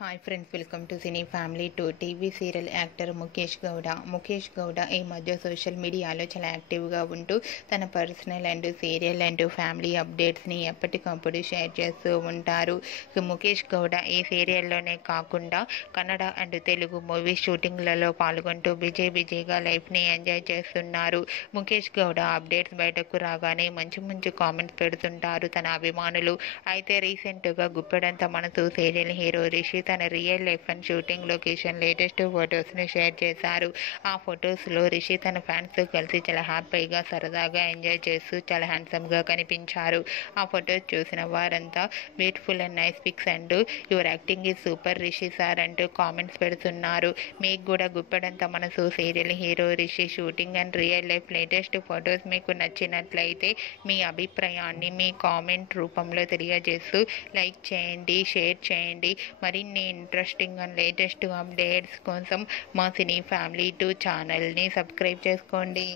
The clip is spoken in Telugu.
Hi friends, welcome to cine family two. TV serial actor Mukesh Gowda ఈ మధ్య సోషల్ మీడియాలో చాలా యాక్టివ్గా ఉంటూ తన personal and serial and family అప్డేట్స్ని ఎప్పటికప్పుడు షేర్ చేస్తూ ఉంటారు. ముఖేష్ గౌడ ఈ సీరియల్లోనే కాకుండా కన్నడ అండ్ తెలుగు మూవీ షూటింగ్లలో పాల్గొంటూ బిజీగా లైఫ్ని ఎంజాయ్ చేస్తున్నారు. ముఖేష్ గౌడ అప్డేట్స్ బయటకు రాగానే మంచి కామెంట్స్ పెడుతుంటారు తన అభిమానులు. అయితే రీసెంట్గా గుప్పెడంత మనసు సీరియల్ హీరో రిషి తన real life and shooting location latest ఫొటోస్ని షేర్ చేశారు. ఆ ఫొటోస్లో రిషి తన ఫ్యాన్స్తో కలిసి చాలా హ్యాపీగా సరదాగా ఎంజాయ్ చేస్తూ చాలా హ్యాండ్సమ్గా కనిపించారు. ఆ ఫొటోస్ చూసిన వారంతా beautiful and nice pics and your acting is super Rishi sir అంటూ కామెంట్స్ పెడుతున్నారు. మీకు కూడా Guppedantha Manasu serial hero Rishi shooting and real life latest photos మీకు నచ్చినట్లయితే మీ అభిప్రాయాన్ని మీ కామెంట్ రూపంలో తెలియజేస్తూ లైక్ చేయండి, షేర్ చేయండి. మరిన్ని ఇంట్రెస్టింగ్ అండ్ లేటెస్ట్ అప్డేట్స్ కోసం మా సినీ ఫ్యామిలీ 2 ఛానల్ని సబ్స్క్రైబ్ చేసుకోండి.